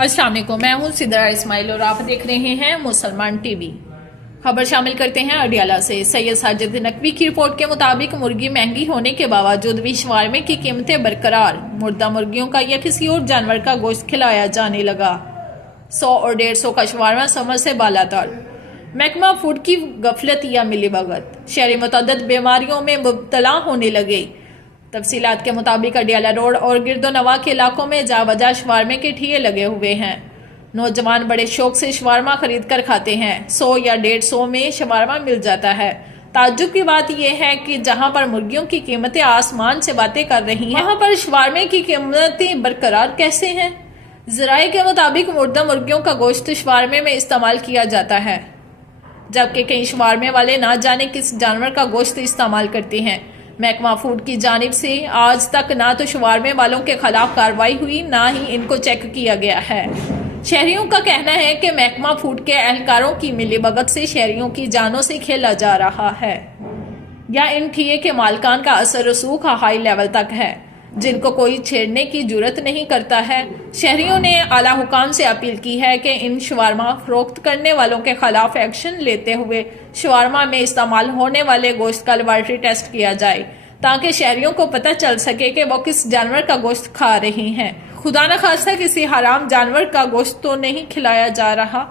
السلام علیکم، میں ہوں سدرا اسماعیل اور آپ دیکھ رہے ہیں مسلمان ٹی وی۔ خبر شامل کرتے ہیں اڈیالہ سے۔ سید ساجد نقوی کی رپورٹ کے مطابق مرغی مہنگی ہونے کے باوجود بھی شوارمے کی قیمتیں برقرار، مردہ مرغیوں کا یا کسی اور جانور کا گوشت کھلایا جانے لگا۔ 100 اور 150 کا شوارمہ سمر سے بالاتر۔ محکمہ فوڈ کی غفلت یا ملی بھگت، شہری متعدد بیماریوں میں مبتلا ہونے لگے۔ تفصیلات کے مطابق اڈیالہ روڈ اور گرد و نواح کے علاقوں میں جا بجا شوارمے کے ٹھیے لگے ہوئے ہیں۔ نوجوان بڑے شوق سے شوارمہ خرید کر کھاتے ہیں۔ 100 یا 150 میں شوارمہ مل جاتا ہے۔ تعجب کی بات یہ ہے کہ جہاں پر مرغیوں کی قیمتیں آسمان سے باتیں کر رہی ہیں، وہاں پر شوارمے کی قیمتیں برقرار کیسے ہیں؟ ذرائع کے مطابق مردہ مرغیوں کا گوشت شوارمے میں استعمال کیا جاتا ہے، جبکہ کئی شوارمے والے نہ جانے کس جانور کا گوشت استعمال کرتے ہیں۔ محکمہ فوڈ کی جانب سے آج تک نہ تو شوارمے والوں کے خلاف کارروائی ہوئی، نہ ہی ان کو چیک کیا گیا ہے۔ شہریوں کا کہنا ہے کہ محکمہ فوڈ کے اہلکاروں کی ملی بھگت سے شہریوں کی جانوں سے کھیلا جا رہا ہے، یا ان ٹھیے کے مالکان کا اثر رسوخ ہائی لیول تک ہے، جن کو کوئی چھیڑنے کی جرات نہیں کرتا ہے۔ شہریوں نے اعلیٰ حکام سے اپیل کی ہے کہ ان شوارمہ فروخت کرنے والوں کے خلاف ایکشن لیتے ہوئے شوارمہ میں استعمال ہونے والے گوشت کا لیبارٹری ٹیسٹ کیا جائے، تاکہ شہریوں کو پتہ چل سکے کہ وہ کس جانور کا گوشت کھا رہے ہیں۔ خدا نخواستہ کسی حرام جانور کا گوشت تو نہیں کھلایا جا رہا۔